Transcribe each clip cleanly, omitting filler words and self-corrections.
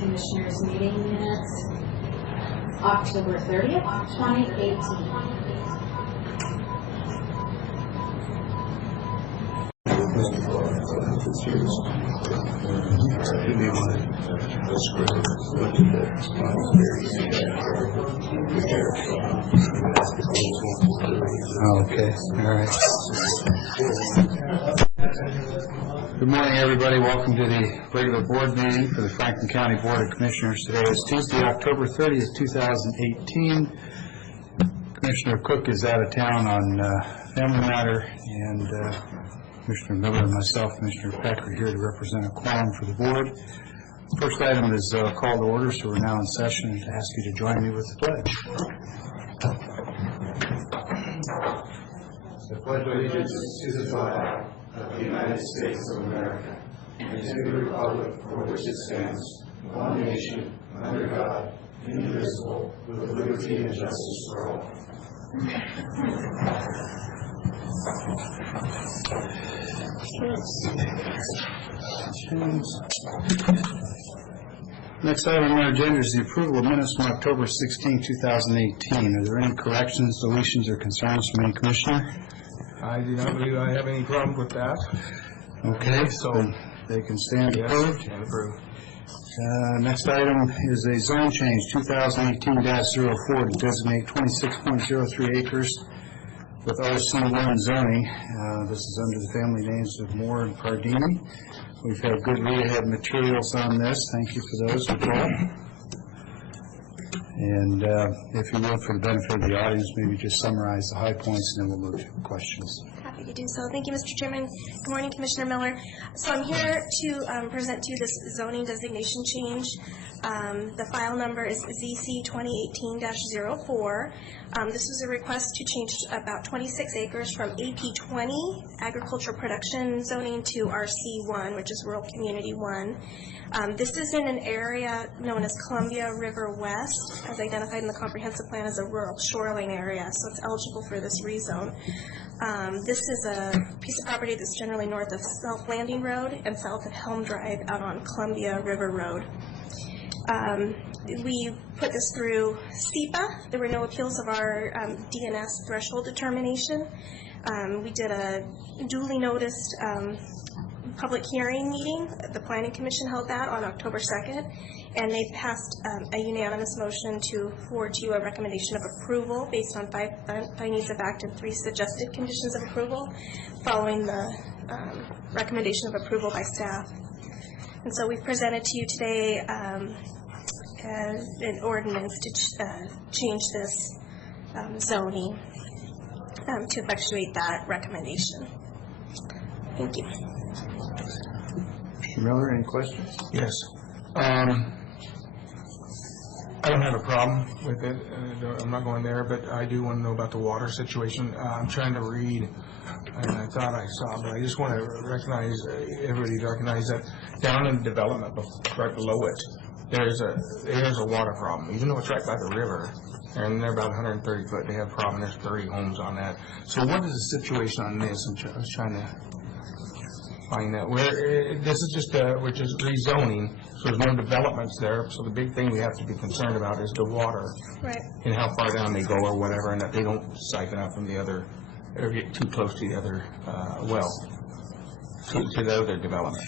Commissioners meeting minutes, October 30th, 2018. Okay, all right. Good morning, everybody. Welcome to the regular board meeting for the Franklin County Board of Commissioners. Today is Tuesday, October 30th, 2018. Commissioner Cook is out of town on family matter, and Commissioner Miller and myself, Commissioner Peck, are here to represent a quorum for the board. First item is call to order, so we're now in session, and to ask you to join me with the pledge. I pledge allegiance to the flag of the United States of America and to the republic for which it stands, one nation, under God, indivisible, with liberty and justice for all. Next item on our agenda is the approval of minutes from October 16, 2018. Are there any corrections, deletions, or concerns from any commissioner? I do not believe I have any problem with that. Okay, so they can stand approved. Yes, and approved. Next item is a zone change, 2018-04, to designate 26.03 acres with RC1 zoning. This is under the family names of Moore and Pardini. We've had good read-ahead materials on this. Thank you for those, Nicole. And if you would, for the benefit of the audience, maybe just summarize the high points, and then we'll move to questions. Happy to do so. Thank you, Mr. Chairman. Good morning, Commissioner Miller. So I'm here to present to you this zoning designation change. The file number is ZC 2018-04. This was a request to change about 26 acres from AP20 agricultural production zoning to RC1, which is rural community 1. This is in an area known as Columbia River West, as identified in the comprehensive plan as a rural shoreline area, so it's eligible for this rezone. This is a piece of property that's generally north of South Landing Road and south of Helm Drive out on Columbia River Road. We put this through SEPA. There were no appeals of our DNS threshold determination. We did a duly noticed public hearing meeting. The Planning Commission held that on October 2nd, and they passed a unanimous motion to forward to you a recommendation of approval based on 5 findings of fact and 3 suggested conditions of approval following the recommendation of approval by staff. And so we've presented to you today an ordinance to change this zoning to effectuate that recommendation. Thank you. Mr. Miller, any questions? Yes. I don't have a problem with it. I'm not going there, but I do want to know about the water situation. I'm trying to read, and I thought I saw, but I just want to recognize, everybody to recognize that down in development, right below it, there's a water problem. Even though it's right by the river, and they're about 130 foot, they have a problem. There's 30 homes on that. So what is the situation on this? I was trying to find that. This is just we're just rezoning, so there's no developments there. So the big thing we have to be concerned about is the water, Right. and how far down they go or whatever, and that they don't siphon out from the other or get too close to the other to the other development.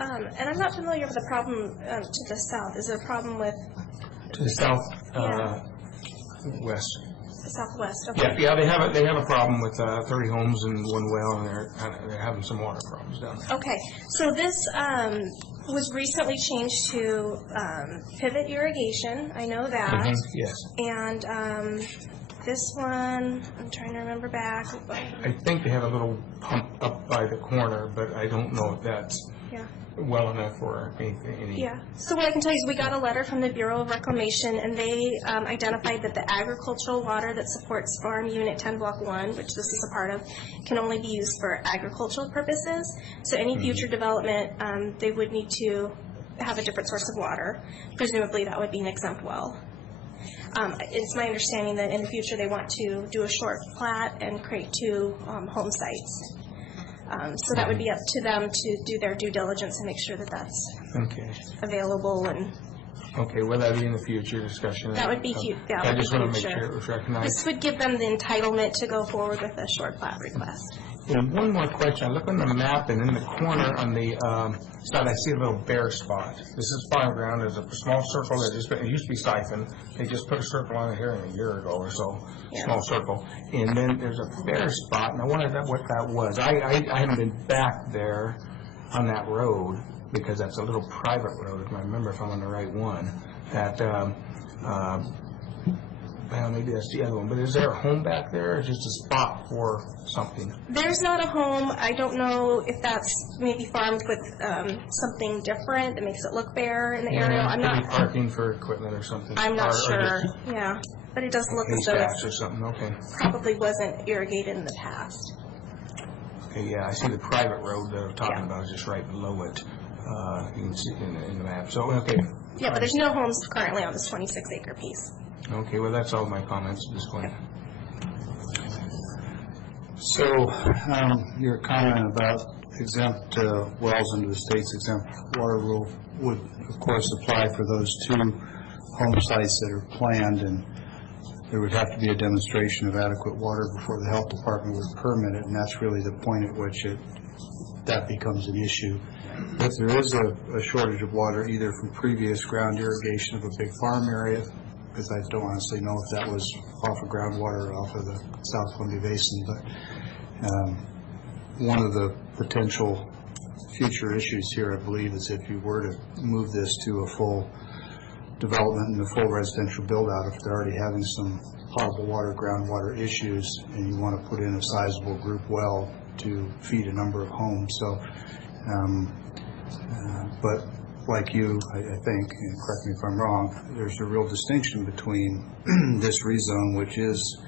And I'm not familiar with the problem to the south. Is there a problem with To the south west. the southwest? Okay. Yeah, they have a problem with 30 homes and 1 well, and they're having some water problems down there. Okay. So this was recently changed to pivot irrigation. I know that. Mm-hmm. Yes. And this one, I'm trying to remember back. I think they have a little pump up by the corner, but I don't know if that's Yeah. well enough for anything. Yeah. So what I can tell you is we got a letter from the Bureau of Reclamation, and they identified that the agricultural water that supports Farm Unit 10 Block 1, which this is a part of, can only be used for agricultural purposes. So any future development, they would need to have a different source of water. Presumably that would be an exempt well. It's my understanding that in the future they want to do a short plat and create 2 home sites. So that would be up to them to do their due diligence and make sure that that's Okay. available, and Okay, will that be in the future discussion? that would be that I would be just want to make future. sure it was recognized. This would give them the entitlement to go forward with a short plat request. And one more question. I look on the map, and in the corner on the side, I see a little bare spot. This is farm ground. There's a small circle that it used to be siphoned. They just put a circle on it here a year ago or so, Yeah. small circle. And then there's a bare spot, and I wondered what that was. I haven't been back there on that road because that's a little private road, if I remember, if I'm on the right one. That, well, maybe that's the other one. But is there a home back there, or just a spot for something? There's not a home. I don't know if that's maybe farmed with something different that makes it look bare in the area. I'm Maybe not. parking for equipment or something. I'm not Or sure. just Yeah, but it does look as though haystacks it or something, okay. probably wasn't irrigated in the past. Okay, yeah, I see the private road that I'm talking Yeah. about is just right below it. You can see in the map. So, okay. Yeah, but there's no homes currently on this 26-acre piece. Okay, well, that's all my comments at this point. So, your comment about exempt wells under the state's exempt water rule would, of course, apply for those two home sites that are planned, and there would have to be a demonstration of adequate water before the health department would permit it, and that's really the point at which that becomes an issue. If there is a shortage of water, either from previous ground irrigation of a big farm area, because I don't honestly know if that was off of groundwater or off of the South Columbia Basin, but one of the potential future issues here, I believe, is if you were to move this to a full development and a full residential build-out, if they're already having some potable water, groundwater issues, and you want to put in a sizable group well to feed a number of homes. So, but like you, I think, and correct me if I'm wrong, there's a real distinction between this rezone, which is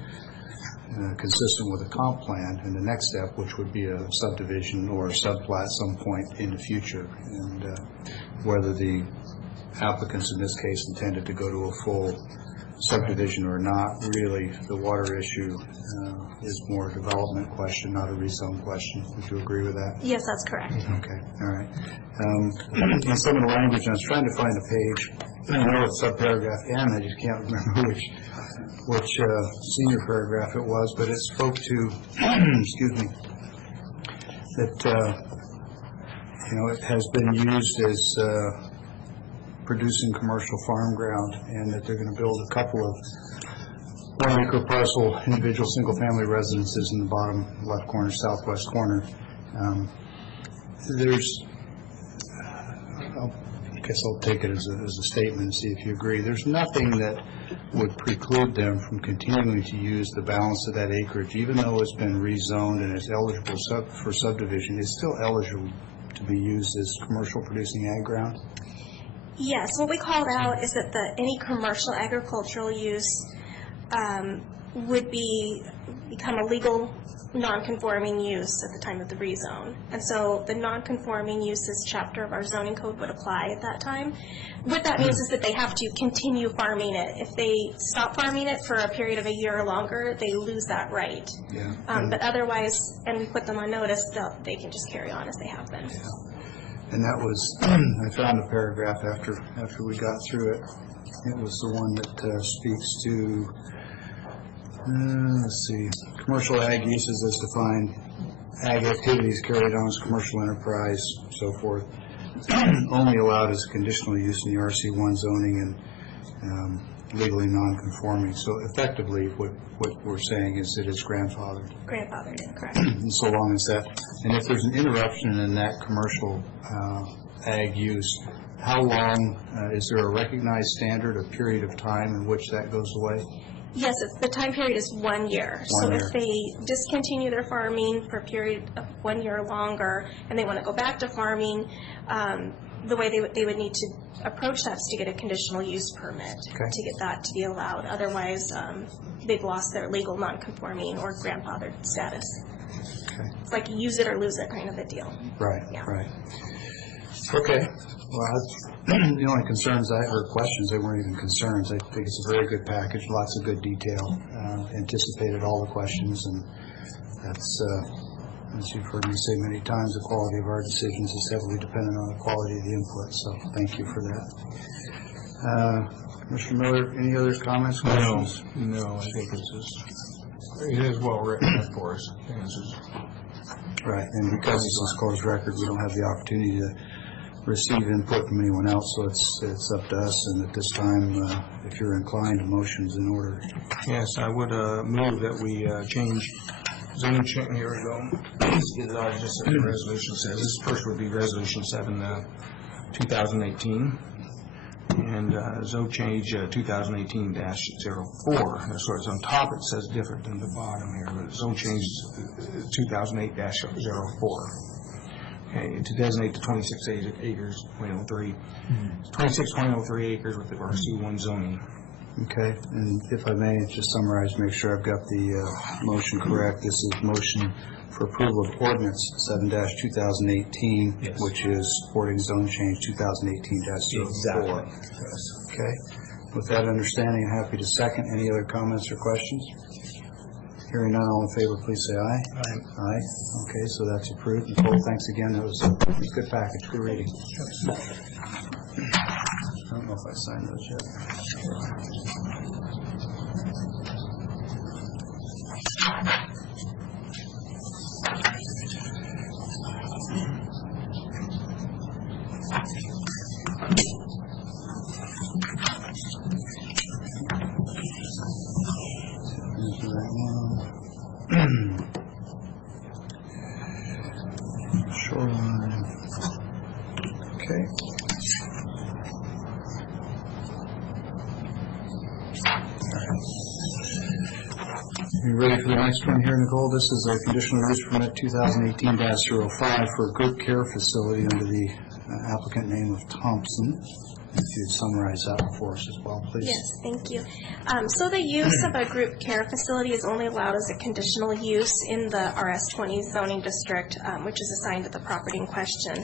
consistent with a comp plan, and the next step, which would be a subdivision or a subplat at some point in the future. And whether the applicants in this case intended to go to a full subdivision or not, really, the water issue is more a development question, not a rezone question. Would you agree with that? Yes, that's correct. Okay, all right. In some of the language, and I was trying to find a page, I know it's subparagraph N, I just can't remember which senior paragraph it was, but it spoke to, excuse me, that, it has been used as producing commercial farm ground, and that they're going to build a couple of 1 acre parcel individual single-family residences in the bottom left corner, southwest corner. I guess I'll take it as a statement and see if you agree. There's nothing that would preclude them from continuing to use the balance of that acreage, even though it's been rezoned and is eligible for subdivision. It's still eligible to be used as commercial producing ag ground? Yes, what we called out is that any commercial agricultural use would become a legal non-conforming use at the time of the rezone. And so the non-conforming uses chapter of our zoning code would apply at that time. What that means is that they have to continue farming it. If they stop farming it for a period of a year or longer, they lose that right. Yeah. But otherwise, and we put them on notice, they can just carry on as they have been. Yeah. And that was, I found a paragraph after we got through it. It was the one that speaks to, let's see, commercial ag uses as defined, ag activities carried on as commercial enterprise, so forth, only allowed as conditional use in the RC1 zoning and legally non-conforming. So effectively, what we're saying is that it's grandfathered. Grandfathered in, correct. And so long as that, and if there's an interruption in that commercial ag use, how long, is there a recognized standard, a period of time in which that goes away? Yes, the time period is 1 year. 1 So year. if they discontinue their farming for a period of 1 year or longer, and they want to go back to farming, the way they would need to approach that is to get a conditional use permit to get that to be allowed. Otherwise, they've lost their legal non-conforming or grandfathered status. Okay. It's like use it or lose it kind of a deal. Right, Yeah. right. Okay. Well, the only concerns or questions, they weren't even concerns. I think it's a very good package, lots of good detail, anticipated all the questions, and that's As you've heard me say many times, the quality of our decisions is heavily dependent on the quality of the input, so thank you for that. Commissioner Miller, any other comments, questions? No, I think it is well written for us. Right, and because this is closed record, we don't have the opportunity to receive input from anyone else, so it's up to us, and at this time, if you're inclined, a motion's in order. Yes, I would move that we change zoning change. Here we go. Just as the resolution says. This first would be Resolution 7, 2018, and zone change 2018-04. So it's on top. It says different than the bottom here, but zone change 2008-04. Okay, to designate the 26 acres, 0.03, 26.03 acres with the RC1 zoning. Okay, and if I may, just summarize, make sure I've got the motion correct. This is motion for approval of ordinance 7-2018, Yes. which is supporting zone change 2018-04. Okay, with that understanding, I'm happy to second. Any other comments or questions? Hearing none, all in favor, please say aye. Aye. Aye. Okay, so that's approved. Nicole, thanks again. That was a good package. Good reading. I don't know if I signed those yet. There's the right one. Shoreline. Okay. You ready for the next one here, Nicole? This is a conditional use permit 2018-05 for a group care facility under the applicant name of Thompson. If you'd summarize that for us as well, please. Yes, thank you. So the use of a group care facility is only allowed as a conditional use in the RS20 zoning district, which is assigned to the property in question.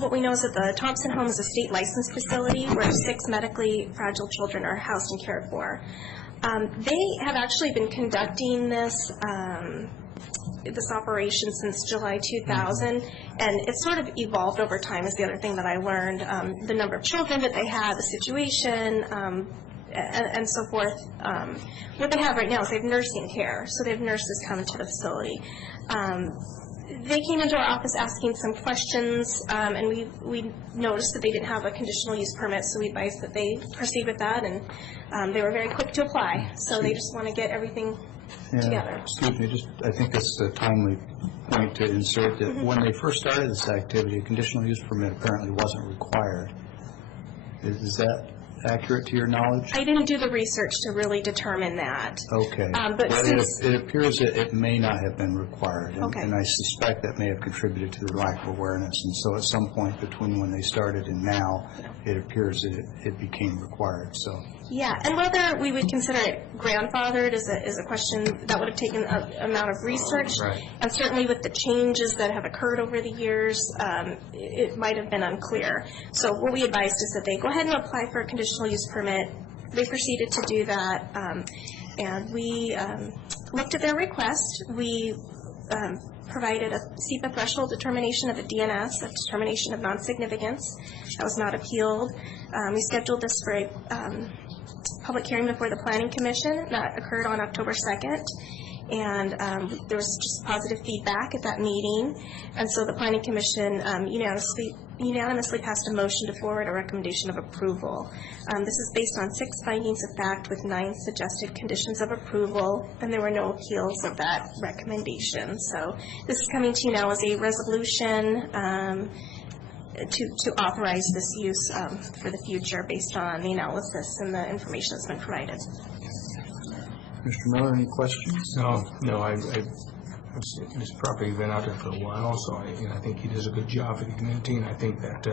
What we know is that the Thompson home is a state licensed facility where 6 medically fragile children are housed and cared for. They have actually been conducting this operation since July 2000, and it's sort of evolved over time is the other thing that I learned. The number of children that they had, the situation, and so forth. What they have right now is they have nursing care, so they have nurses come to the facility. They came into our office asking some questions, and we noticed that they didn't have a conditional use permit, so we advised that they proceed with that, and they were very quick to apply. So they just want to get everything together. Excuse me, I think it's a timely point to insert that when they first started this activity, a conditional use permit apparently wasn't required. Is that accurate to your knowledge? I didn't do the research to really determine that. Okay. But since it appears that it may not have been required, Okay. and I suspect that may have contributed to the lack of awareness. And so at some point between when they started and now, it appears that it became required. So. Yeah, and whether we would consider it grandfathered is a question that would have taken an amount of research. Right. And certainly with the changes that have occurred over the years, it might have been unclear. So what we advised is that they go ahead and apply for a conditional use permit. They proceeded to do that, and we looked at their request. We provided a SEPA threshold determination of a DNS, a determination of non-significance. That was not appealed. We scheduled this for a public hearing before the Planning Commission. That occurred on October 2nd, and there was just positive feedback at that meeting, and so the Planning Commission unanimously passed a motion to forward a recommendation of approval. This is based on 6 findings of fact with 9 suggested conditions of approval, and there were no appeals of that recommendation. So this is coming to you now as a resolution to authorize this use for the future based on the analysis and the information that's been provided. Mr. Miller, any questions? No, this property has been out there for a while, so I think he does a good job for the community, and I think that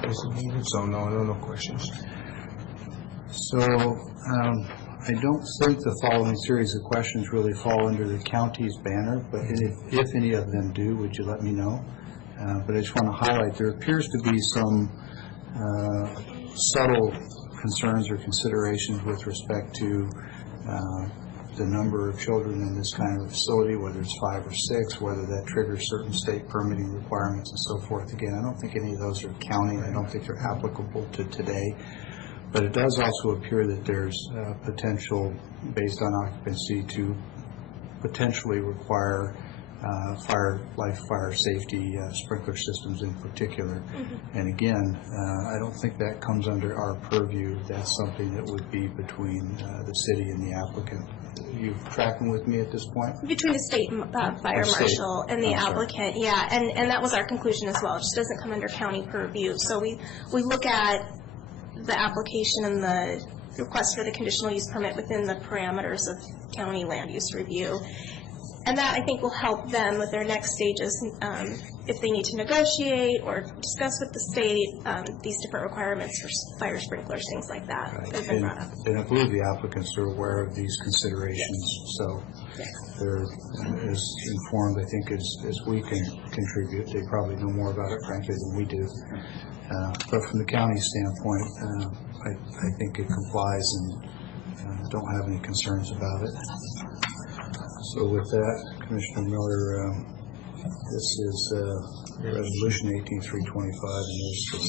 this is needed, so no questions. So I don't think the following series of questions really fall under the county's banner, but if any of them do, would you let me know? But I just want to highlight there appears to be some subtle concerns or considerations with respect to the number of children in this kind of facility, whether it's 5 or 6, whether that triggers certain state permitting requirements and so forth. Again, I don't think any of those are counting. I don't think they're applicable to today. But it does also appear that there's potential, based on occupancy, to potentially require fire safety sprinkler systems in particular. And again, I don't think that comes under our purview. That's something that would be between the city and the applicant. You tracking with me at this point? Between the state fire State. marshal and the I'm sorry. applicant, yeah, and that was our conclusion as well. It just doesn't come under county purview. So we look at the application and the request for the conditional use permit within the parameters of county land use review. And that, I think, will help them with their next stages if they need to negotiate or discuss with the state these different requirements for fire sprinklers, things like that. They've been brought up. And I believe the applicants are aware of these considerations, so they're as informed, I think, as we can contribute. They probably know more about it, frankly, than we do. But from the county standpoint, I think it complies and don't have any concerns about it. So with that, Commissioner Miller, this is Resolution 18325, and this is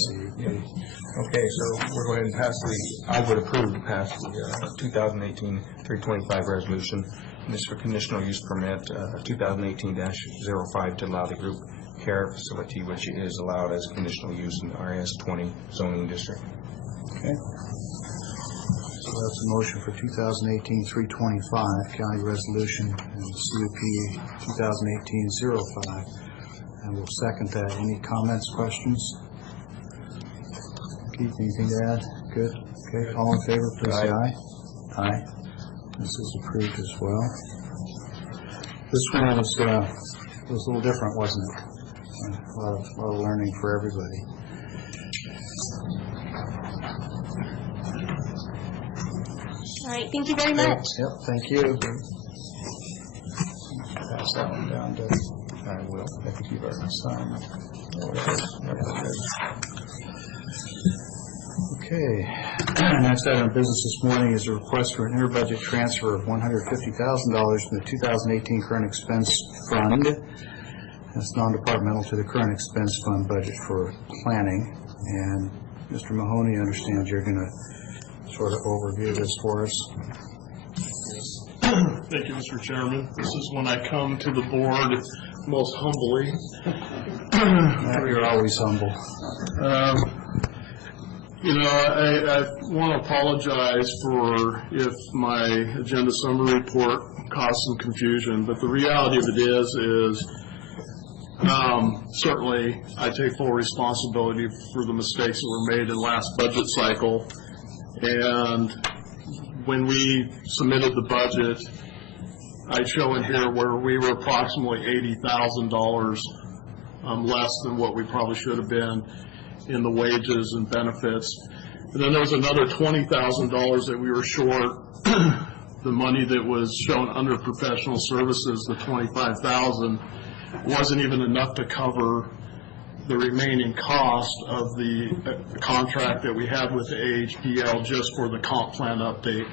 Okay, so we're going to pass I would approve to pass the 2018-325 resolution. And this is for conditional use permit 2018-05 to allow the group care facility, which is allowed as conditional use in the RS-20 zoning district. okay. So that's a motion for 2018-325, County Resolution, and CUP 2018-05. And we'll second that. Any comments, questions? Keith, anything to add? Good. Okay, all in favor, please say aye. Aye. This is approved as well. This one was a little different, wasn't it? A lot of learning for everybody. All right, thank you very much. Yep, thank you. Pass that one down to, I will. I think you've already signed. Okay. Next item of business this morning is a request for an interbudget transfer of $150,000 from the 2018 current expense fund. That's non-departmental to the current expense fund budget for planning. And Mr. Mahoney, I understand you're going to sort of overview this for us. Thank you, Mr. Chairman. This is when I come to the board most humbly. You're always humble. I want to apologize for if my agenda summary report caused some confusion, but the reality of it is certainly I take full responsibility for the mistakes that were made in last budget cycle. And when we submitted the budget, I show in here where we were approximately $80,000 less than what we probably should have been in the wages and benefits. And then there was another $20,000 that we were short. The money that was shown under professional services, the $25,000, wasn't even enough to cover the remaining cost of the contract that we had with the AHPL just for the comp plan update.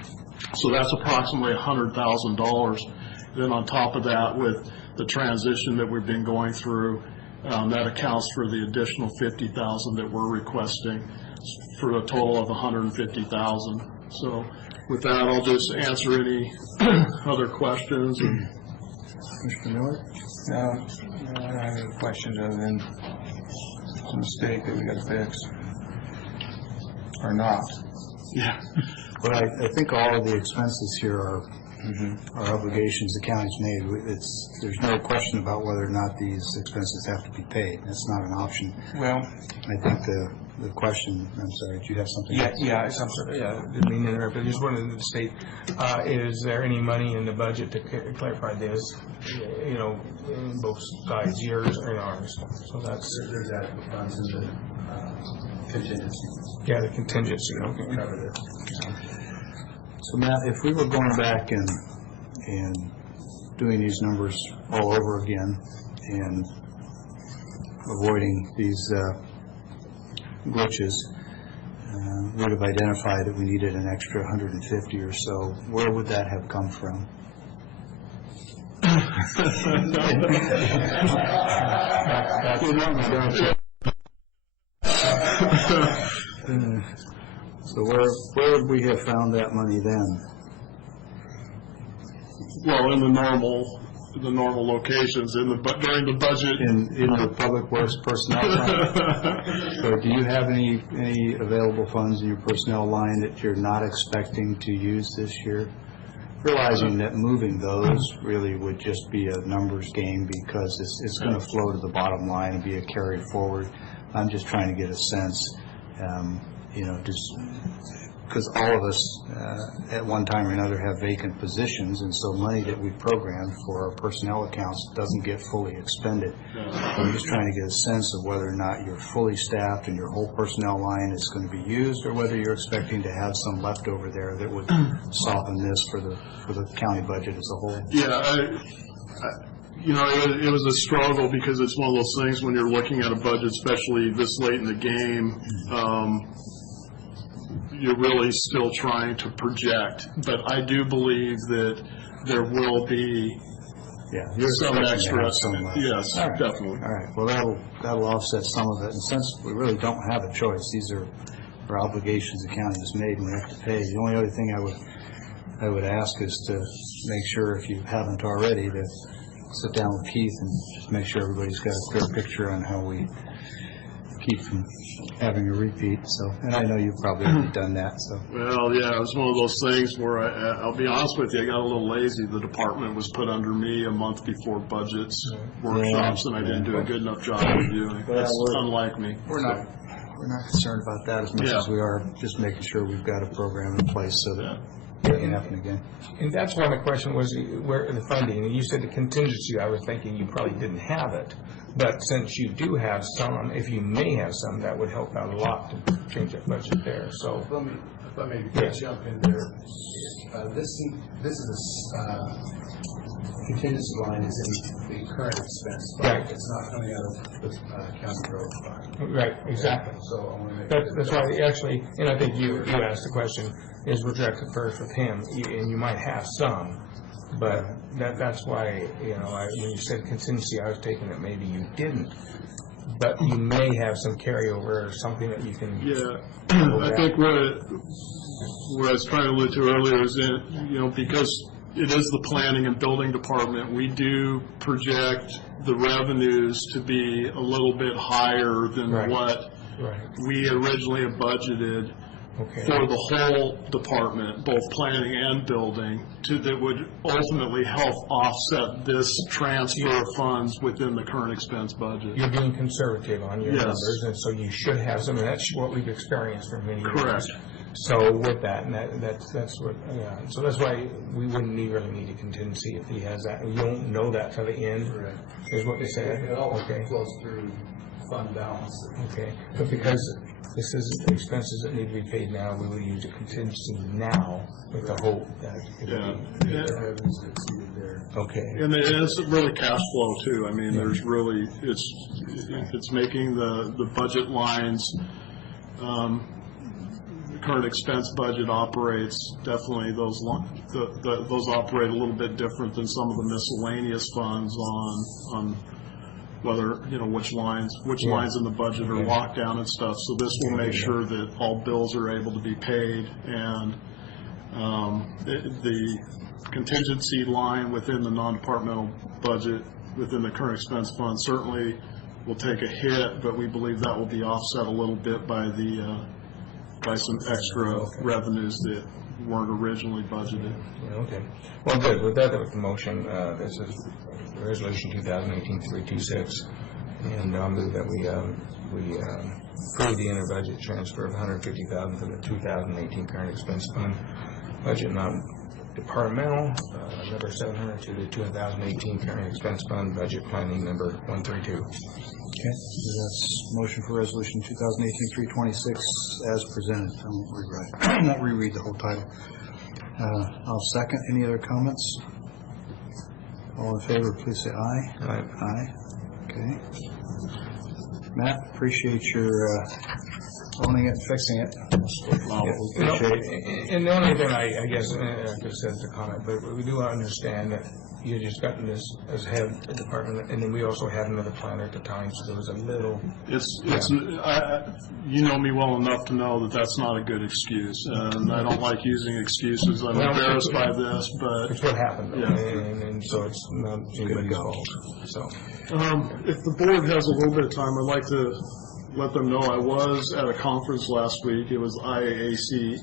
So that's approximately $100,000. Then on top of that, with the transition that we've been going through, that accounts for the additional $50,000 that we're requesting, for a total of $150,000. So with that, I'll just answer any other questions. Mr. Miller? No, I don't have any questions other than it's a mistake that we got to fix. Or not. Yeah. But I think all of the expenses here are obligations the county's made. There's no question about whether or not these expenses have to be paid. That's not an option. Well, I think the question, I'm sorry, did you have something else? didn't mean to interrupt. I just wanted to state, is there any money in the budget to clarify this, in both sides, yours and ours? So that's... There's adequate funds in the contingency. Yeah, the contingency, okay. Cover it. So Matt, if we were going back and doing these numbers all over again and avoiding these glitches, we would have identified that we needed an extra 150 or so. Where would that have come from? You know me, don't you? So where would we have found that money then? Well, in the normal locations, during the budget. In the Public Works personnel line? So do you have any available funds in your personnel line that you're not expecting to use this year? Realizing that moving those really would just be a numbers game because it's going to flow to the bottom line and be a carry forward. I'm just trying to get a sense, just because all of us at one time or another have vacant positions, and so money that we programmed for our personnel accounts doesn't get fully expended. I'm just trying to get a sense of whether or not you're fully staffed and your whole personnel line is going to be used, or whether you're expecting to have some left over there that would soften this for the county budget as a whole. Yeah, it was a struggle because it's one of those things when you're looking at a budget, especially this late in the game, you're really still trying to project. But I do believe that there will be some extra. Yes, all right. Definitely. All right. Well, that'll offset some of it. And since we really don't have a choice, these are obligations the county has made and we have to pay. The only other thing I would ask is to make sure, if you haven't already, to sit down with Keith and just make sure everybody's got a clear picture on how we keep from having a repeat. So, and I know you've probably already done that. So. Well, yeah, it was one of those things where I'll be honest with you, I got a little lazy. The department was put under me a month before budgets workshops, and I didn't do a good enough job of reviewing. That's unlike me. We're not concerned about that as much as we are just making sure we've got a program in place so that it doesn't happen again. And that's why my question was where the funding, and you said the contingency. I was thinking you probably didn't have it, but since you do have some, if you may have some, that would help out a lot to change that budget there. So If I may jump in there, this is a contingency line is in the current expense fund. Right. It's not coming out of the county road fund. right, exactly. So I want to make That's why actually, and I think you asked the question, is rejected first with him, and you might have some, but that's why, when you said contingency, I was taking it maybe you didn't, but you may have some carryover or something that you can. Yeah, I think what I was trying to allude to earlier is that, because it is the planning and building department, we do project the revenues to be a little bit higher than what we originally had budgeted for the whole department, both planning and building, that would ultimately help offset this transfer of funds within the current expense budget. You're being conservative on your numbers, and so you should have some, and that's what we've experienced for many years. Correct. So with that, and that's what, so that's why we wouldn't really need a contingency if he has that. You don't know that till the end, is what they said. it all flows through fund balance. Okay, but because this is expenses that need to be paid now, we would use a contingency now with the hope that it would be. Revenues exceeded there. Okay. And it's really cash flow too. I mean, there's really, it's making the budget lines, the current expense budget operates, definitely those operate a little bit different than some of the miscellaneous funds on whether, which lines in the budget are locked down and stuff. So this will make sure that all bills are able to be paid, and the contingency line within the non-departmental budget within the current expense fund certainly will take a hit, but we believe that will be offset a little bit by some extra revenues that weren't originally budgeted. Okay. Well, good. With that was the motion. This is Resolution 2018-326, and I'll move that we approve the inter-budget transfer of $150,000 from the 2018 current expense fund budget non-departmental number 700 to the 2018 current expense fund budget planning number 132. Okay, that's motion for resolution 2018-326 as presented. I won't not reread the whole title. I'll second. Any other comments? All in favor, please say aye. Aye. Aye. Okay. Matt, appreciate your owning it, fixing it. Appreciate it. And the only thing I guess, I could have said as a comment, but we do understand that you had just gotten this as head of department, and then we also had another planner at the time, so there was a little. You know me well enough to know that that's not a good excuse, and I don't like using excuses. I'm embarrassed by this, but It's what happened, Yeah. and so it's not anybody's fault, so. if the board has a little bit of time, I'd like to let them know I was at a conference last week. It was IACC.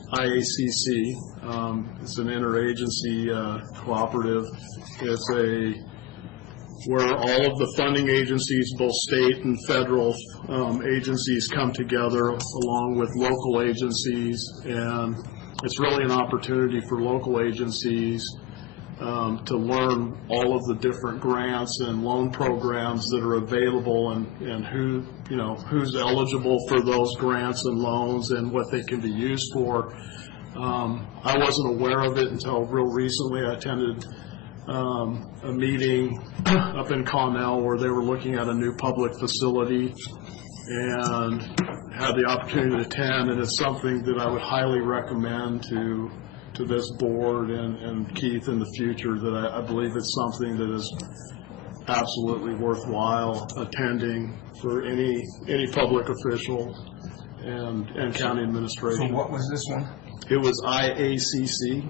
It's an interagency cooperative. It's where all of the funding agencies, both state and federal agencies, come together along with local agencies, and it's really an opportunity for local agencies to learn all of the different grants and loan programs that are available, and who's eligible for those grants and loans and what they can be used for. I wasn't aware of it until real recently. I attended a meeting up in Connell where they were looking at a new public facility and had the opportunity to attend, and it's something that I would highly recommend to this board and Keith in the future, that I believe it's something that is absolutely worthwhile attending for any public official and county So administration. what was this one? It was IACC.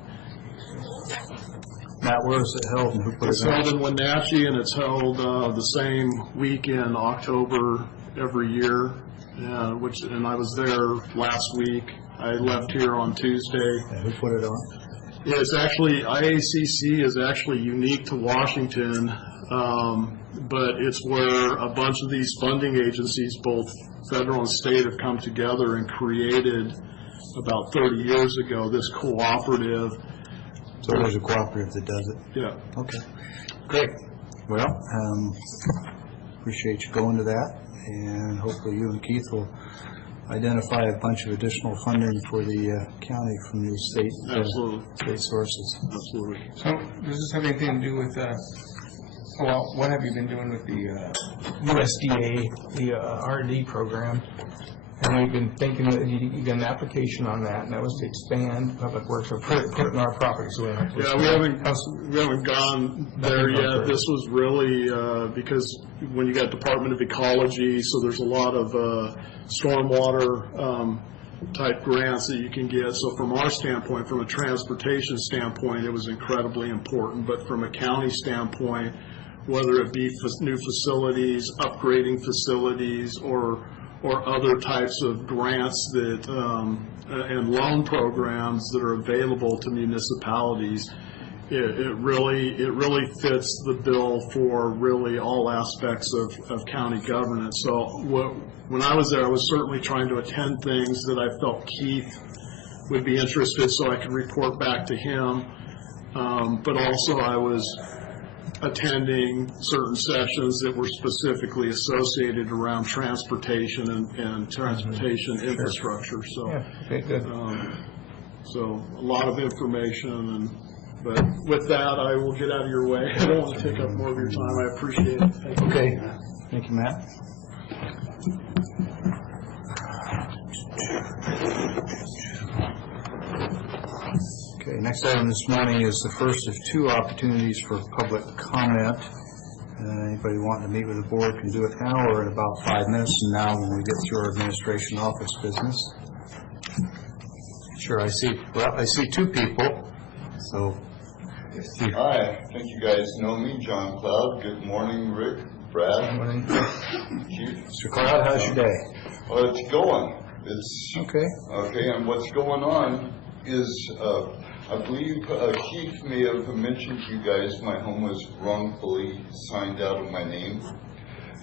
Matt, where is it held and who put It's it held on? in Wenatchee, and it's held the same week in October every year, and I was there last week. I left here on Tuesday. And who put it on? It's actually, IACC is actually unique to Washington, but it's where a bunch of these funding agencies, both federal and state, have come together and created about 30 years ago this cooperative. So there's a cooperative that does it? Yeah. Okay, great. Well, appreciate you going to that, and hopefully you and Keith will identify a bunch of additional funding for the county from the state state sources. Absolutely. So, does this have anything to do with, what have you been doing with the USDA, the R&D program? And we've been thinking that you got an application on that, and that was to expand public works, or put it in our property, so we don't have to. Yeah, we haven't gone there yet. This was really because when you got Department of Ecology, so there's a lot of stormwater type grants that you can get. So from our standpoint, from a transportation standpoint, it was incredibly important. But from a county standpoint, whether it be new facilities, upgrading facilities, or other types of grants that and loan programs that are available to municipalities, it really fits the bill for really all aspects of county governance. So when I was there, I was certainly trying to attend things that I felt Keith would be interested, so I could report back to him. But also I was attending certain sessions that were specifically associated around transportation and transportation infrastructure. So, Yeah, okay, good. so a lot of information, but with that, I will get out of your way. I don't want to take up more of your time. I appreciate it. Thank you. Okay, thank you, Matt. Okay, next item this morning is the first of two opportunities for public comment. Anybody wanting to meet with the board can do it now or in about 5 minutes from now when we get through our administration office business. Sure, I see two people, so. Hi, I think you guys know me, John Cloud. Good morning, Rick, Brad, Chief. Mr. Cloud, how's your day? Well, it's going. It's Okay. and what's going on is, I believe Keith may have mentioned to you guys my home was wrongfully signed out of my name,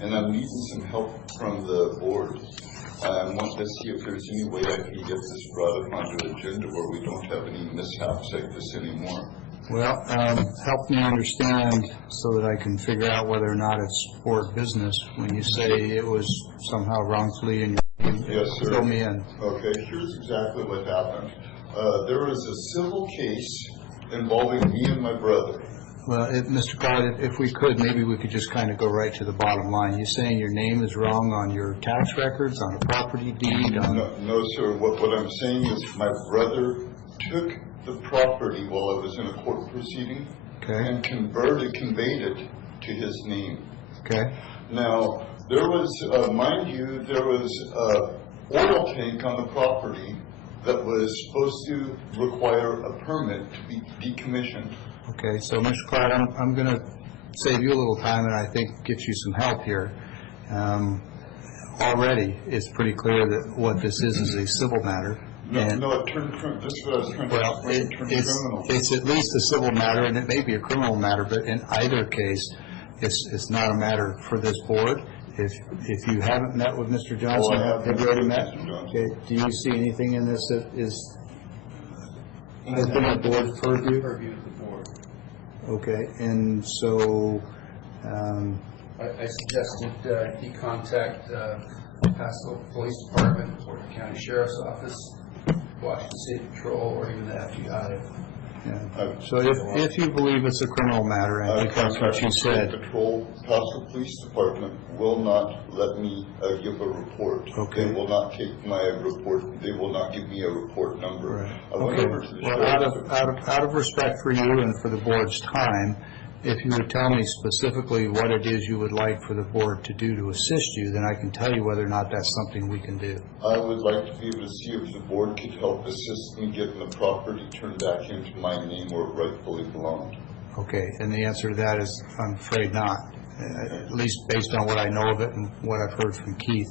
and I'm needing some help from the board. I want to see if there's any way I can get this brought up onto the agenda where we don't have any mishaps like this anymore. Well, help me understand so that I can figure out whether or not it's board business. When you say it was somehow wrongfully in your name, Yes, sir. fill me in. Okay, here's exactly what happened. There was a civil case involving me and my brother. Well, Mr. Cloud, if we could, maybe we could just kind of go right to the bottom line. You saying your name is wrong on your tax records, on a property deed? No, sir, what I'm saying is my brother took the property while I was in a court proceeding. Okay. and conveyed it to his name. Okay. Now, there was, mind you, there was an oil tank on the property that was supposed to require a permit to be decommissioned. Okay, so Mr. Clyde, I'm going to save you a little time and I think get you some help here. Already, it's pretty clear that what this is a civil matter. No, it turned criminal. This is what I was trying to Well, explain. It turned criminal. it's at least a civil matter, and it may be a criminal matter, but in either case, it's not a matter for this board. If you haven't met with Mr. Johnson, have have you already met? Mr. Johnson. Okay, do you see anything in this that is within the board's purview? Purview of the board. Okay, and so, I suggested he contact Pasco Police Department, or the County Sheriff's Office, Washington State Patrol, or even the FBI. yeah. So if you believe it's a criminal matter, I think that's what you said. Patrol, Pasco Police Department will not let me give a report. Okay. They will not take my report, they will not give me a report number. Right. I went Okay. over to the Well, sheriff. out of respect for you and for the board's time, if you would tell me specifically what it is you would like for the board to do to assist you, then I can tell you whether or not that's something we can do. I would like to be able to see if the board could help assist me getting the property turned back into my name where it rightfully belonged. Okay, and the answer to that is, I'm afraid not, at least based on what I know of it and what I've heard from Keith.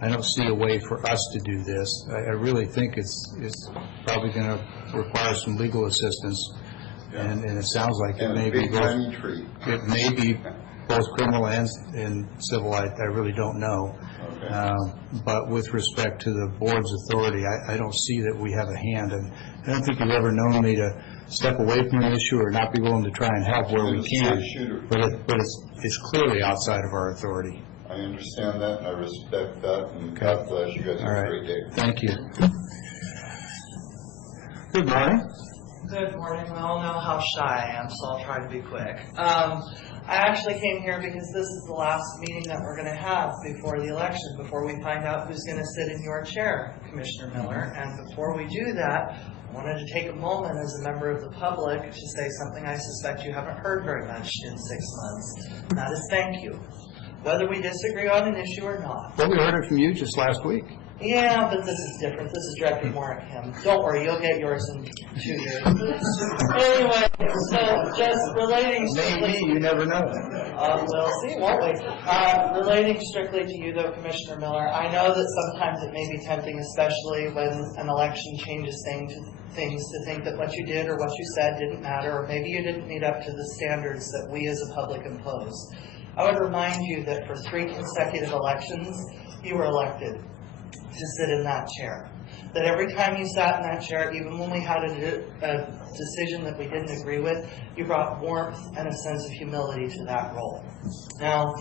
I don't see a way for us to do this. I really think it's probably going to require some legal assistance. And it sounds like it And may a be big both, money tree. it may be both criminal and civil, I really don't know. Okay. But with respect to the board's authority, I don't see that we have a hand, and I don't think you've ever known me to step away from an issue or not be willing to try and help where we You're a can. straight shooter. But it's clearly outside of our authority. I understand that and I respect that, and Okay. God bless you guys. All Have a right. great day. Thank you. Good morning. Good morning. We all know how shy I am, so I'll try to be quick. I actually came here because this is the last meeting that we're going to have before the election, before we find out who's going to sit in your chair, Commissioner Miller. And before we do that, I wanted to take a moment as a member of the public to say something I suspect you haven't heard very much in 6 months, and that is thank you. Whether we disagree on an issue or not. Well, we heard it from you just last week. Yeah, but this is different. This is directed more at him. Don't worry, you'll get yours in 2 years. Anyway, so just relating strictly... Maybe, you never know. We'll see, won't we? Relating strictly to you, though, Commissioner Miller, I know that sometimes it may be tempting, especially when an election changes things, to think that what you did or what you said didn't matter, or maybe you didn't meet up to the standards that we as a public impose. I would remind you that for 3 consecutive elections, you were elected to sit in that chair. That every time you sat in that chair, even when we had a decision that we didn't agree with, you brought warmth and a sense of humility to that role. Now,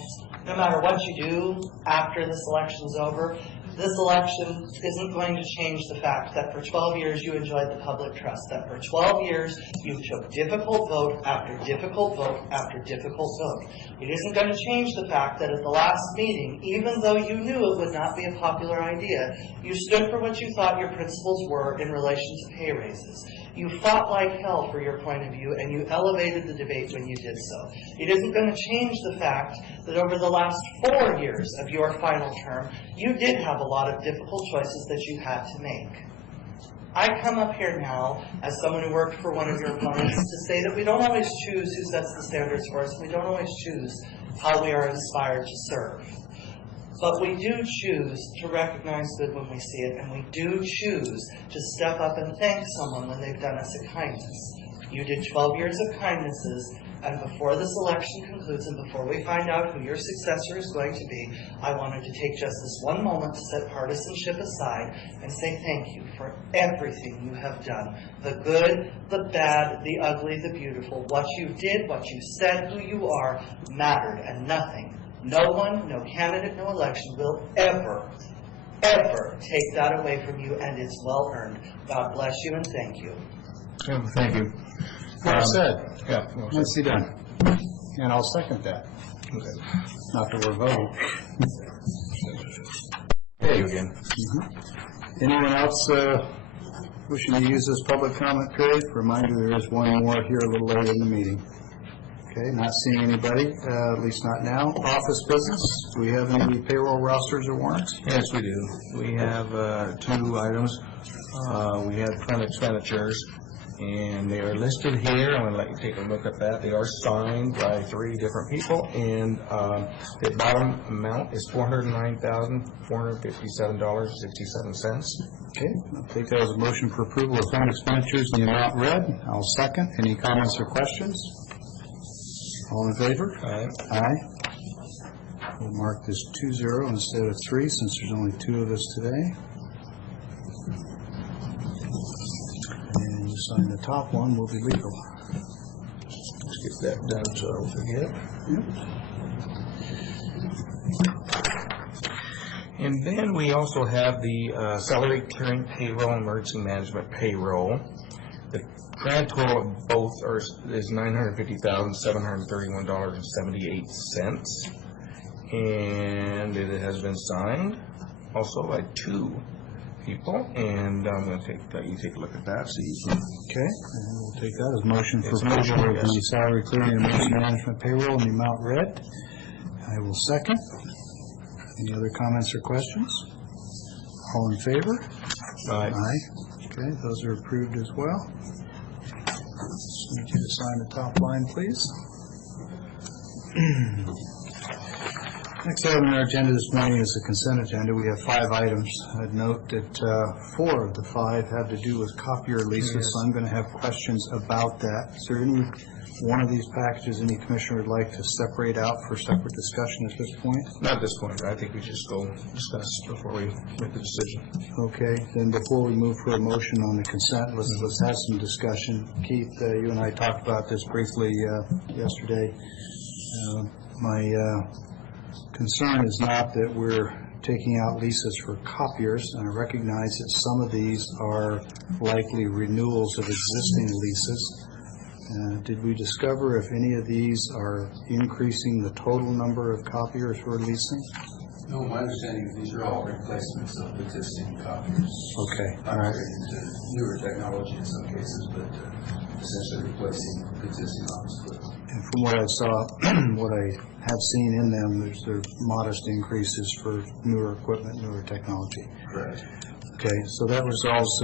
no matter what you do after this election's over, this election isn't going to change the fact that for 12 years you enjoyed the public trust, that for 12 years you took difficult vote after difficult vote after difficult vote. It isn't going to change the fact that at the last meeting, even though you knew it would not be a popular idea, you stood for what you thought your principles were in relation to pay raises. You fought like hell for your point of view, and you elevated the debate when you did so. It isn't going to change the fact that over the last 4 years of your final term, you did have a lot of difficult choices that you had to make. I come up here now as someone who worked for one of your opponents to say that we don't always choose who sets the standards for us. We don't always choose how we are inspired to serve. But we do choose to recognize good when we see it, and we do choose to step up and thank someone when they've done us a kindness. You did 12 years of kindnesses, and before this election concludes and before we find out who your successor is going to be, I wanted to take just this one moment to set partisanship aside and say thank you for everything you have done. The good, the bad, the ugly, the beautiful. What you did, what you said, who you are, mattered, and nothing. No one, no candidate, no election will ever take that away from you, and it's well earned. God bless you and thank you. Thank you. Well said. Yeah. Nicely done. And I'll second that. Not that we're voting. There you again. Anyone else wishing to use this public comment period? Reminder, there is one more here a little later in the meeting. Okay, not seeing anybody, at least not now. Office business, do we have any payroll rosters or warrants? Yes, we do. We have 2 items. We have fund expenditures, and they are listed here. I'm going to let you take a look at that. They are signed by 3 different people, and the bottom amount is $409,457.67. Okay, I'll take that as a motion for approval of fund expenditures in the amount read. I'll second. Any comments or questions? All in favor? Aye. Aye. We'll mark this 2-0 instead of 3, since there's only 2 of us today. And you sign the top one, will be legal. Let's get that done so I don't forget. And then we also have the salary clearing payroll and emergency management payroll. The grand total of both is $950,731.78. And it has been signed also by 2 people. And I'm going to let you take a look at that so you can. Okay, and we'll take that as motion for It's approval motion, of the yes. salary clearing and emergency management payroll in the amount read. I will second. Any other comments or questions? All in favor? Aye. Aye. Okay, those are approved as well. Just need you to sign the top line, please. Next item on our agenda this morning is the consent agenda. We have 5 items. I'd note that 4 of the 5 have to do with copier leases, so I'm going to have questions about that. Is there any one of these packages any commissioner would like to separate out for separate discussion at this point? Not at this point. I think we just go discuss before we make the decision. Okay, then before we move for a motion on the consent, let's have some discussion. Keith, you and I talked about this briefly yesterday. My concern is not that we're taking out leases for copiers, and I recognize that some of these are likely renewals of existing leases. Did we discover if any of these are increasing the total number of copiers we're leasing? No, my understanding is these are all replacements of existing copiers. Okay, all right. Upgrading to newer technology in some cases, but essentially replacing existing office equipment. And from what I saw, what I have seen in them, there's modest increases for newer equipment, newer technology. Correct. Okay, so that resolves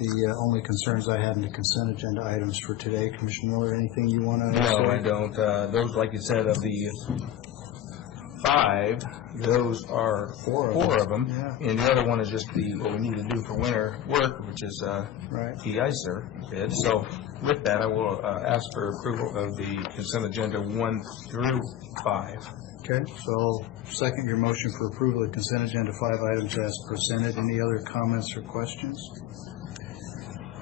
the only concerns I had in the consent agenda items for today. Commissioner Miller, anything you want to say? No, I don't. Those, like you said, of the 5, those are 4 of them. Yeah. And the other one is just what we need to do for winter work, which is Right. de-icer bid. So with that, I will ask for approval of the consent agenda 1 through 5. Okay, so I'll second your motion for approval of consent agenda 5 items as presented. Any other comments or questions?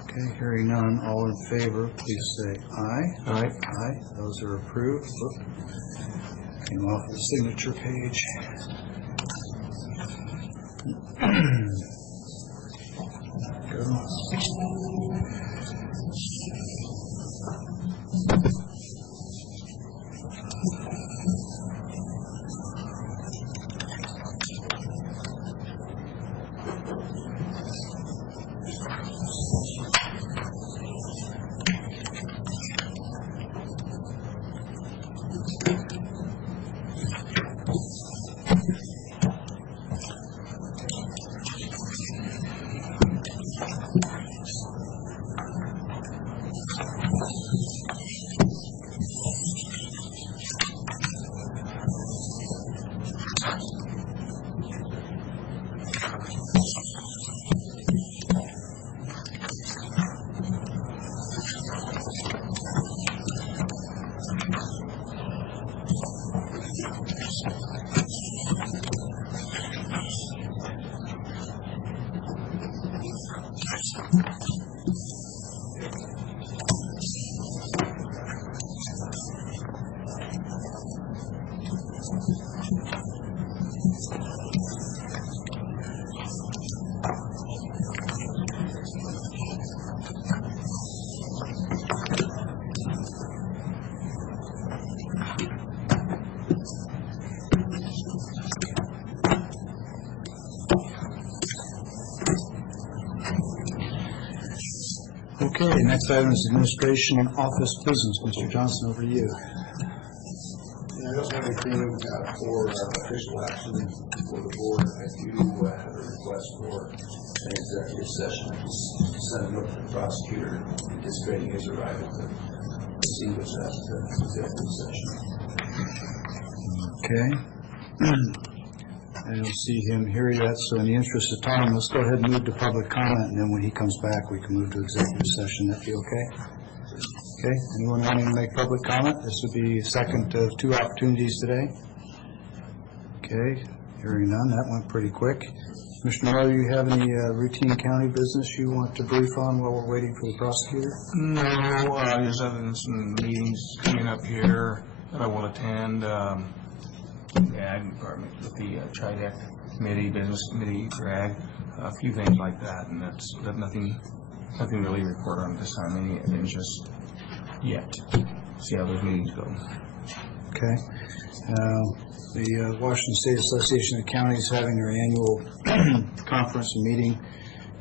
Okay, hearing none, all in favor, please say aye. Aye. Aye, those are approved. Oop. Came off the signature page. Go. Okay, next item is administration and office business. Mr. Johnson, over to you. I don't have anything for official action for the board. I do have a request for an executive session. I just sent a note to the prosecutor anticipating his arrival to see what's at the executive session. Okay. I don't see him here yet, so in the interest of time, let's go ahead and move to public comment, and then when he comes back, we can move to executive session. That be okay? Okay, anyone wanting to make public comment? This would be second of two opportunities today. Okay, hearing none, that went pretty quick. Commissioner Miller, you have any routine county business you want to brief on while we're waiting for the prosecutor? No, just having some meetings coming up here that I want to attend. Ag department with the TRIDEC committee, business committee for ag, a few things like that, and that's nothing really to report on this time. Any interest yet? See how those meetings go. Okay. The Washington State Association of Counties having their annual conference and meeting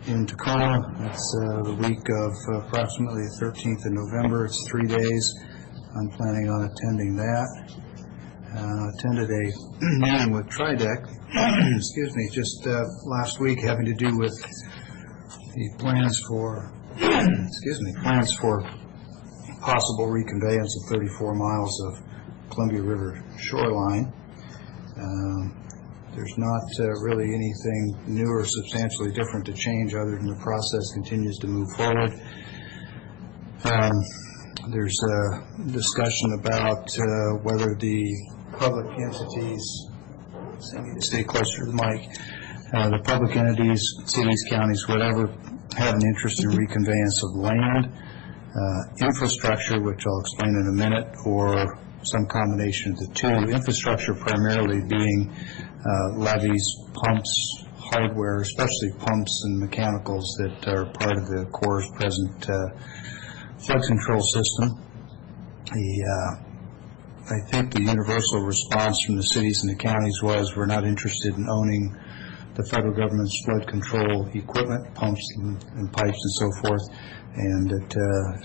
in Tacoma. It's the week of approximately the 13th of November. It's 3 days. I'm planning on attending that. Attended a meeting with TRIDEC, excuse me, just last week, having to do with the plans for, plans for possible reconveyance of 34 miles of Columbia River shoreline. There's not really anything new or substantially different to change other than the process continues to move forward. There's a discussion about whether the public entities, stay closer to the mic, the public entities, cities, counties, whatever, have an interest in reconveyance of land, infrastructure, which I'll explain in a minute, or some combination of the two. Infrastructure primarily being levees, pumps, hardware, especially pumps and mechanicals that are part of the Corps' present flood control system. I think the universal response from the cities and the counties was we're not interested in owning the federal government's flood control equipment, pumps and pipes and so forth, and that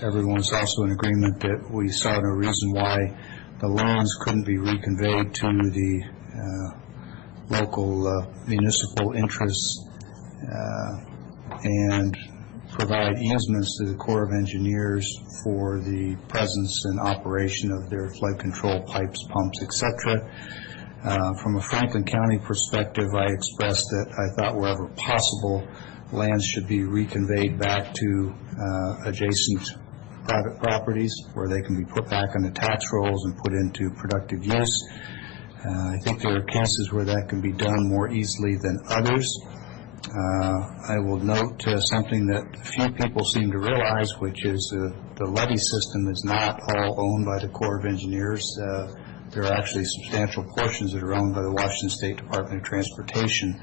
everyone's also in agreement that we saw no reason why the lands couldn't be reconveyed to the local municipal interests and provide easements to the Corps of Engineers for the presence and operation of their flood control pipes, pumps, etc. From a Franklin County perspective, I expressed that I thought wherever possible, lands should be reconveyed back to adjacent private properties where they can be put back on the tax rolls and put into productive use. I think there are cases where that can be done more easily than others. I will note something that few people seem to realize, which is the levee system is not all owned by the Corps of Engineers. There are actually substantial portions that are owned by the Washington State Department of Transportation.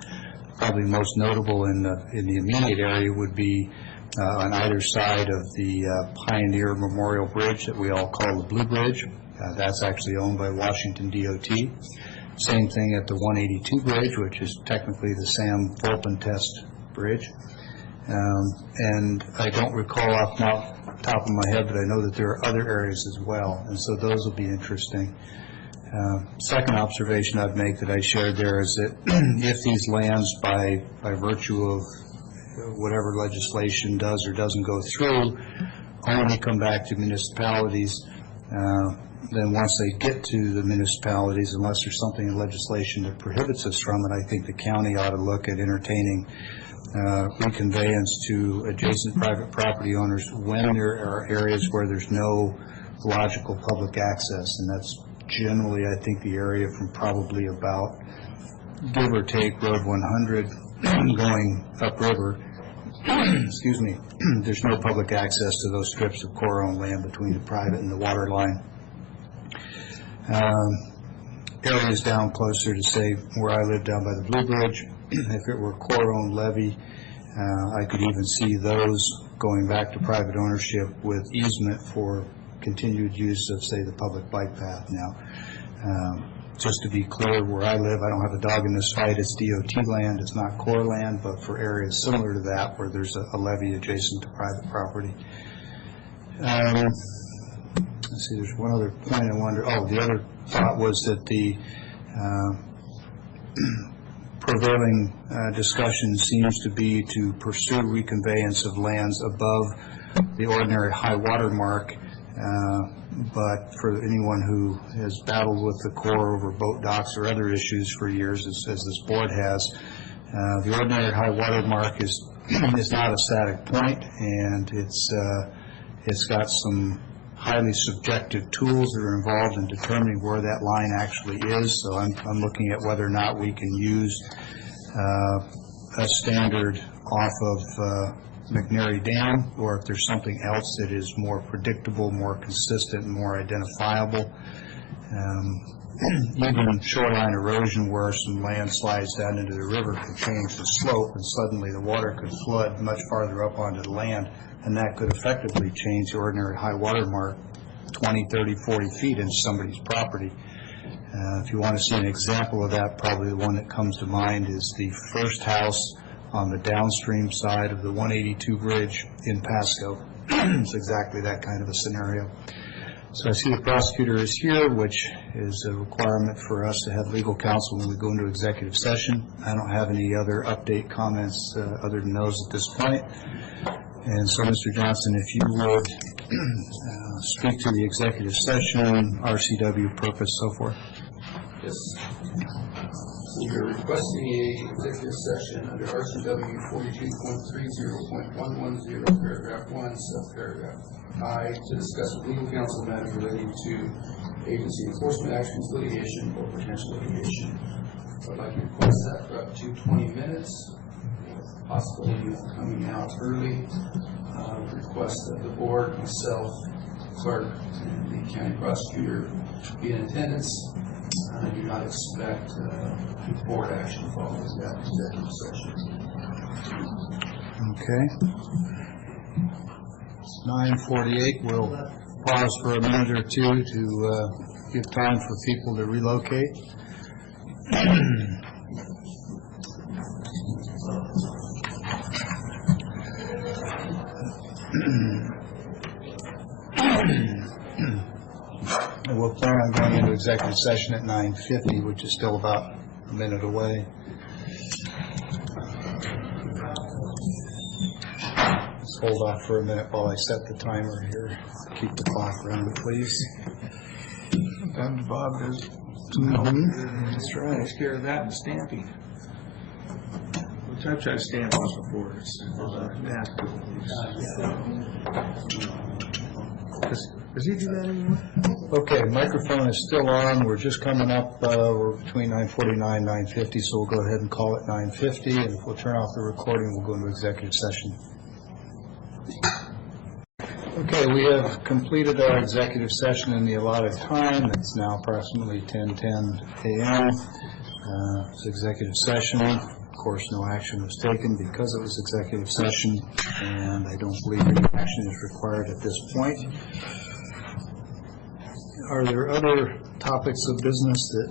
Probably most notable in the immediate area would be on either side of the Pioneer Memorial Bridge that we all call the Blue Bridge. That's actually owned by Washington DOT. Same thing at the 182 bridge, which is technically the Sam Fulton Test Bridge. And I don't recall off the top of my head, but I know that there are other areas as well, and so those will be interesting. Second observation I'd make that I shared there is that if these lands, by virtue of whatever legislation does or doesn't go through, only come back to municipalities, then once they get to the municipalities, unless there's something in legislation that prohibits us from it, I think the county ought to look at entertaining reconveyance to adjacent private property owners when there are areas where there's no logical public access, and that's generally, I think, the area from probably about, give or take, Road 100 going upriver. Excuse me. There's no public access to those strips of Corps-owned land between the private and the water line. Areas down closer to, say, where I live down by the Blue Bridge, if it were Corps-owned levee, I could even see those going back to private ownership with easement for continued use of, say, the public bike path. Now, just to be clear, where I live, I don't have a dog in this fight. It's DOT land. It's not Corps land, but for areas similar to that where there's a levee adjacent to private property, Let's see, there's one other point I wonder, the other thought was that the prevailing discussion seems to be to pursue reconveyance of lands above the ordinary high water mark, but for anyone who has battled with the Corps over boat docks or other issues for years, as this board has, the ordinary high water mark is not a static point, and it's got some highly subjective tools that are involved in determining where that line actually is. So I'm looking at whether or not we can use a standard off of McNary Dam, or if there's something else that is more predictable, more consistent, and more identifiable. Even shoreline erosion, where some land slides down into the river, could change the slope, and suddenly the water could flood much farther up onto the land, and that could effectively change the ordinary high water mark 20, 30, 40 feet into somebody's property. If you want to see an example of that, probably the one that comes to mind is the first house on the downstream side of the 182 bridge in Pasco. It's exactly that kind of a scenario. So I see the prosecutor is here, which is a requirement for us to have legal counsel when we go into executive session. I don't have any other update comments other than those at this point. And so, Mr. Johnson, if you would speak to the executive session, RCW purpose, so forth. Yes. So you're requesting a executive session under RCW 42.30.110, paragraph 1, subparagraph I, to discuss with legal counsel matters relating to agency enforcement actions, litigation, or potential litigation. I'd like to request that for up to 20 minutes, possibility of coming out early. Request that the board, myself, clerk, and the county prosecutor be in attendance. I do not expect board action following that executive session. Okay. 9:48. We'll pause for a minute or two to give time for people to relocate. We'll plan on going into executive session at 9:50, which is still about a minute away. Let's hold off for a minute while I set the timer here. Keep the clock running, please. Sometimes Bob does. That's right. Takes care of that and stamping. Which I've tried to stamp on before. It's nasty. Does he do that anymore? Okay, microphone is still on. We're just coming up, we're between 9:49 and 9:50, so we'll go ahead and call it 9:50, and if we'll turn off the recording, we'll go into executive session. Okay, we have completed our executive session in the allotted time. It's now approximately 10:10 a.m. It's executive session. Of course, no action was taken because it was executive session, and I don't believe any action is required at this point. Are there other topics of business that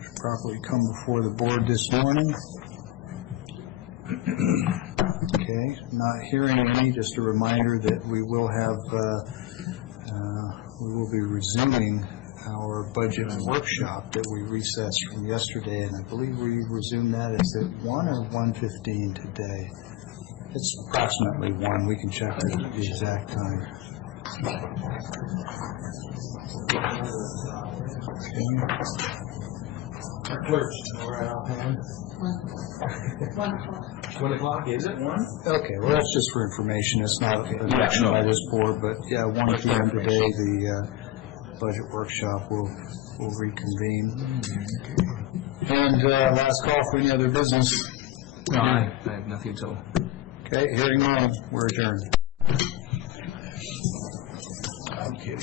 should properly come before the board this morning? Okay, not hearing any. Just a reminder that we will be resuming our budget workshop that we recessed from yesterday, and I believe we resumed that. Is it 1 or 1:15 today? It's approximately 1. We can check the exact time. Our clerks know right offhand. 1 o'clock, is it 1? Okay, well, that's just for information. It's not an action by this board, but yeah, 1 p.m. today, the budget workshop will reconvene. And last call for any other business. No, I have nothing to. Okay, hearing none, we're adjourned. Okay,